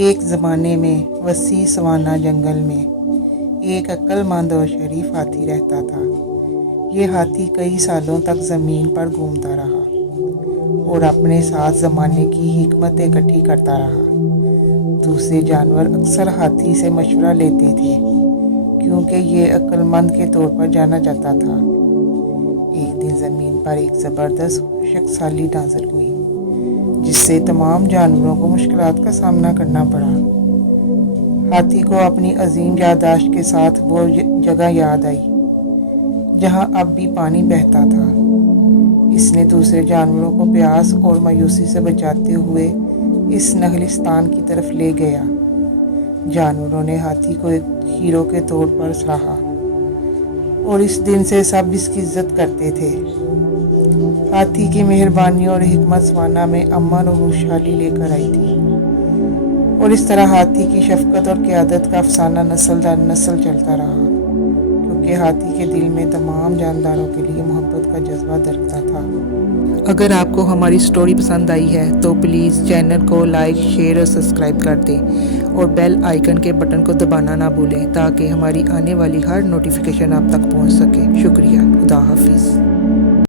ایک زمانے میں وسیع سوانہ جنگل میں ایک عقلمند اور شریف ہاتھی رہتا تھا۔ یہ ہاتھی کئی سالوں تک زمین پر گھومتا رہا اور اپنے ساتھ زمانے کی حکمت اکٹھی کرتا رہا۔ دوسرے جانور اکثر ہاتھی سے مشورہ لیتے تھے کیونکہ یہ عقلمند کے طور پر جانا جاتا تھا۔ ایک دن زمین پر ایک زبردست خشک سالی نازل ہوئی جس سے تمام جانوروں کو مشکلات کا سامنا کرنا پڑا۔ ہاتھی کو اپنی عظیم یادداشت کے ساتھ وہ جگہ یاد آئی جہاں اب بھی پانی بہتا تھا۔ اس نے دوسرے جانوروں کو پیاس اور مایوسی سے بچاتے ہوئے اس نخلستان کی طرف لے گیا۔ جانوروں نے ہاتھی کو ایک ہیرو کے طور پر سراہا اور اس دن سے سب اس کی عزت کرتے تھے۔ ہاتھی کی مہربانی اور حکمت سوانہ میں امن اور خوشحالی لے کر آئی تھی، اور اس طرح ہاتھی کی شفقت اور قیادت کا افسانہ نسل در نسل چلتا رہا، کیونکہ ہاتھی کے دل میں تمام جانداروں کے لیے محبت کا جذبہ دھڑکتا تھا۔ اگر آپ کو ہماری سٹوری پسند آئی ہے تو پلیز چینل کو لائک، شیئر اور سبسکرائب کر دیں اور بیل آئیکن کے بٹن کو دبانا نہ بھولیں تاکہ ہماری آنے والی ہر نوٹیفیکیشن آپ تک پہنچ سکے۔ شکریہ۔ خدا حافظ۔